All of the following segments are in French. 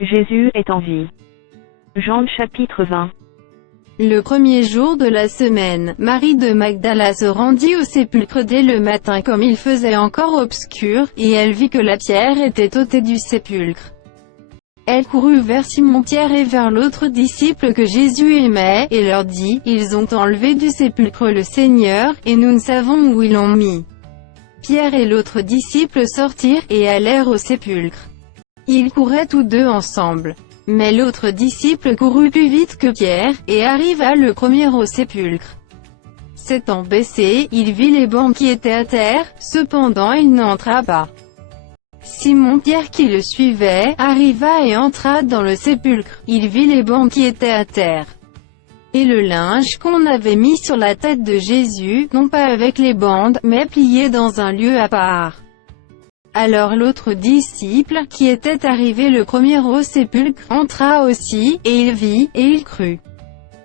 Jésus est en vie. Jean chapitre 20. Le premier jour de la semaine, Marie de Magdala se rendit au sépulcre dès le matin comme il faisait encore obscur, et elle vit que la pierre était ôtée du sépulcre. Elle courut vers Simon-Pierre et vers l'autre disciple que Jésus aimait, et leur dit, « Ils ont enlevé du sépulcre le Seigneur, et nous ne savons où ils l'ont mis. » Pierre et l'autre disciple sortirent, et allèrent au sépulcre. Ils couraient tous deux ensemble. Mais l'autre disciple courut plus vite que Pierre, et arriva le premier au sépulcre. S'étant baissé, il vit les bancs qui étaient à terre, cependant il n'entra pas. Simon-Pierre qui le suivait, arriva et entra dans le sépulcre. Il vit les bancs qui étaient à terre, et le linge qu'on avait mis sur la tête de Jésus, non pas avec les bandes, mais plié dans un lieu à part. Alors l'autre disciple, qui était arrivé le premier au sépulcre, entra aussi, et il vit, et il crut.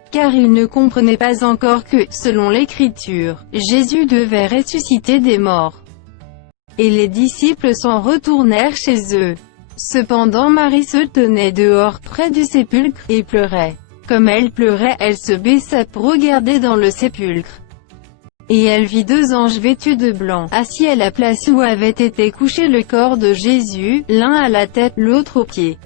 Car il ne comprenait pas encore que, selon l'Écriture, Jésus devait ressusciter des morts. Et les disciples s'en retournèrent chez eux. Cependant Marie se tenait dehors près du sépulcre, et pleurait. Comme elle pleurait, elle se baissa pour regarder dans le sépulcre. Et elle vit deux anges vêtus de blanc, assis à la place où avait été couché le corps de Jésus, l'un à la tête, l'autre aux pieds.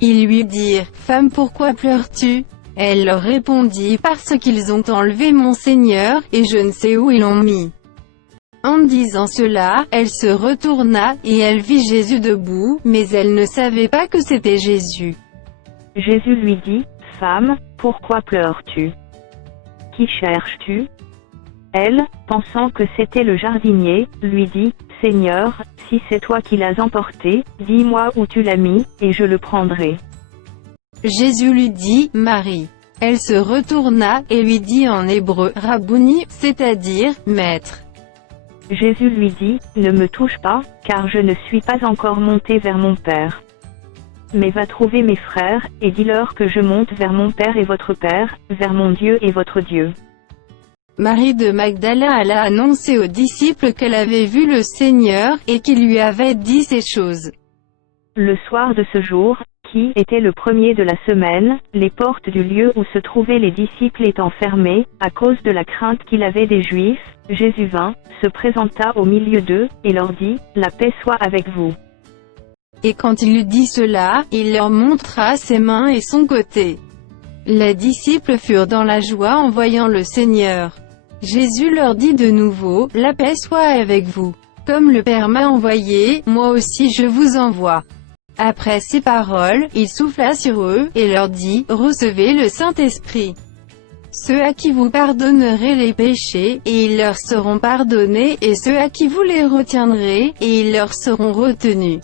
Ils lui dirent, « Femme, pourquoi pleures-tu » Elle leur répondit, « Parce qu'ils ont enlevé mon Seigneur, et je ne sais où ils l'ont mis. » En disant cela, elle se retourna, et elle vit Jésus debout, mais elle ne savait pas que c'était Jésus. Jésus lui dit, « Femme, pourquoi pleures-tu? Qui cherches-tu » Elle, pensant que c'était le jardinier, lui dit, « Seigneur, si c'est toi qui l'as emporté, dis-moi où tu l'as mis, et je le prendrai. » Jésus lui dit, « Marie. » Elle se retourna, et lui dit en hébreu, « Rabouni », c'est-à-dire, « Maître. » Jésus lui dit, « Ne me touche pas, car je ne suis pas encore monté vers mon Père. Mais va trouver mes frères, et dis-leur que je monte vers mon Père et votre Père, vers mon Dieu et votre Dieu. » Marie de Magdala alla annoncer aux disciples qu'elle avait vu le Seigneur, et qu'il lui avait dit ces choses. Le soir de ce jour, qui était le premier de la semaine, les portes du lieu où se trouvaient les disciples étant fermées, à cause de la crainte qu'il avait des Juifs, Jésus vint, se présenta au milieu d'eux, et leur dit, « La paix soit avec vous. » Et quand il eut dit cela, il leur montra ses mains et son côté. Les disciples furent dans la joie en voyant le Seigneur. Jésus leur dit de nouveau, « La paix soit avec vous. Comme le Père m'a envoyé, moi aussi je vous envoie. » Après ces paroles, il souffla sur eux, et leur dit, « Recevez le Saint-Esprit. Ceux à qui vous pardonnerez les péchés, et ils leur seront pardonnés, et ceux à qui vous les retiendrez, et ils leur seront retenus. »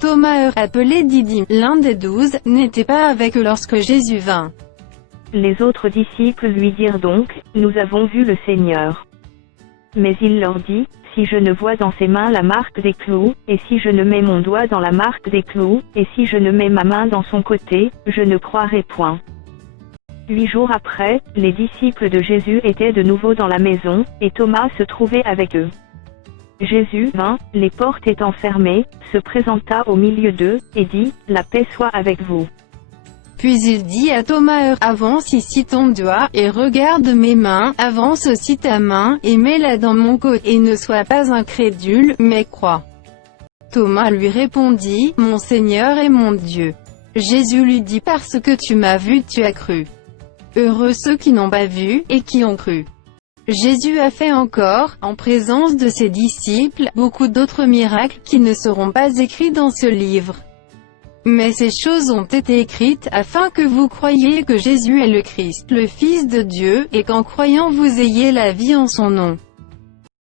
Thomas, appelé Didyme, l'un des 12, n'était pas avec eux lorsque Jésus vint. Les autres disciples lui dirent donc, « Nous avons vu le Seigneur. » Mais il leur dit, « Si je ne vois dans ses mains la marque des clous, et si je ne mets mon doigt dans la marque des clous, et si je ne mets ma main dans son côté, je ne croirai point. » 8 jours après, les disciples de Jésus étaient de nouveau dans la maison, et Thomas se trouvait avec eux. Jésus vint, les portes étant fermées, se présenta au milieu d'eux, et dit, « La paix soit avec vous. » Puis il dit à Thomas, « Avance ici ton doigt, et regarde mes mains, avance aussi ta main, et mets-la dans mon côté, et ne sois pas incrédule, mais crois. » Thomas lui répondit, « Mon Seigneur et mon Dieu. » Jésus lui dit, « Parce que tu m'as vu, tu as cru. Heureux ceux qui n'ont pas vu, et qui ont cru. » Jésus a fait encore, en présence de ses disciples, beaucoup d'autres miracles qui ne seront pas écrits dans ce livre. Mais ces choses ont été écrites, afin que vous croyiez que Jésus est le Christ, le Fils de Dieu, et qu'en croyant vous ayez la vie en son nom.